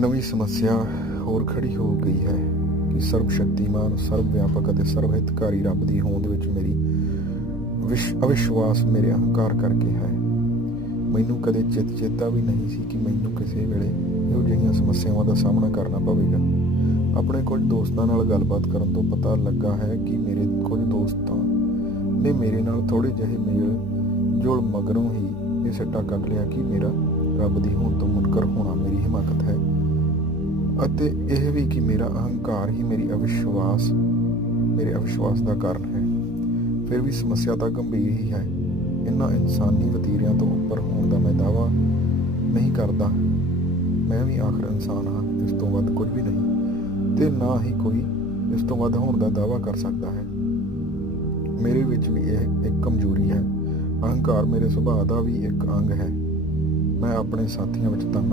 ਨਵੀਂ ਸਮੱਸਿਆ ਹੋਰ ਖੜੀ ਹੋ ਗਈ ਹੈ ਕਿ ਸਰਬ ਸ਼ਕਤੀਮਾਨ ਸਰਬ ਵਿਆਪਕ ਅਤੇ ਸਰਬ ਹਿਤਕਾਰੀ ਰੱਬ ਦੀ ਹੋਂਦ ਵਿੱਚ ਮੇਰੀ ਵਿਸ਼, ਅਵਿਸ਼ਵਾਸ, ਮੇਰੇ ਅਹੰਕਾਰ ਕਰਕੇ ਹੈ। ਮੈਨੂੰ ਕਦੇ ਚਿਤ ਚੇਤਾ ਵੀ ਨਹੀਂ ਸੀ ਕਿ ਮੈਨੂੰ ਕਿਸੇ ਵੇਲੇ ਇਹੋ ਜਿਹੀਆਂ ਸਮੱਸਿਆਵਾਂ ਦਾ ਸਾਹਮਣਾ ਕਰਨਾ ਪਵੇਗਾ। ਆਪਣੇ ਕੁਝ ਦੋਸਤਾਂ ਨਾਲ ਗੱਲਬਾਤ ਕਰਨ ਤੋਂ ਪਤਾ ਲੱਗਾ ਹੈ ਕਿ ਮੇਰੇ ਕੁਝ ਦੋਸਤਾਂ ਨੇ ਮੇਰੇ ਨਾਲ ਥੋੜੇ ਜਿਹੇ ਮੇਲ ਜੋਲ ਮਗਰੋਂ ਹੀ ਇਹ ਸਿੱਟਾ ਕੱਢ ਲਿਆ ਕਿ ਮੇਰਾ ਰੱਬ ਦੀ ਹੋਂਦ ਤੋਂ ਮੁਨਕਰ ਹੋਣਾ ਮੇਰੀ ਅਤੇ ਇਹ ਵੀ ਕਿ ਮੇਰਾ ਅਹੰਕਾਰ ਹੀ ਮੇਰੀ ਅਵਿਸ਼ਵਾਸ, ਮੇਰੇ ਅਵਿਸ਼ਵਾਸ ਦਾ ਕਾਰਨ ਹੈ। ਫਿਰ ਵੀ ਸਮੱਸਿਆ ਤਾਂ ਗੰਭੀਰ ਹੀ ਹੈ। ਇਹਨਾਂ ਇਨਸਾਨੀ ਵਤੀਰਿਆਂ ਤੋਂ ਉੱਪਰ ਹੋਣ ਦਾ ਮੈਂ ਦਾਵਾ ਨਹੀਂ ਕਰਦਾ। ਮੈਂ ਵੀ ਆਖਰ ਇਨਸਾਨ ਹਾਂ, ਇਸ ਤੋਂ ਵੱਧ ਕੁਝ ਵੀ ਨਹੀਂ ਤੇ ਨਾ ਹੀ ਕੋਈ ਇਸ ਤੋਂ ਵੱਧ ਹੋਣ ਦਾ ਦਾਵਾ ਕਰ ਸਕਦਾ ਹੈ। ਮੇਰੇ ਵਿੱਚ ਵੀ ਇਹ ਇੱਕ ਕਮਜ਼ੋਰੀ ਹੈ। ਅਹੰਕਾਰ ਮੇਰੇ ਸੁਭਾਅ ਦਾ ਵੀ ਇੱਕ ਅੰਗ ਹੈ। ਮੈਂ ਆਪਣੇ ਸਾਥੀਆਂ ਵਿੱਚ ਤਾਨਾ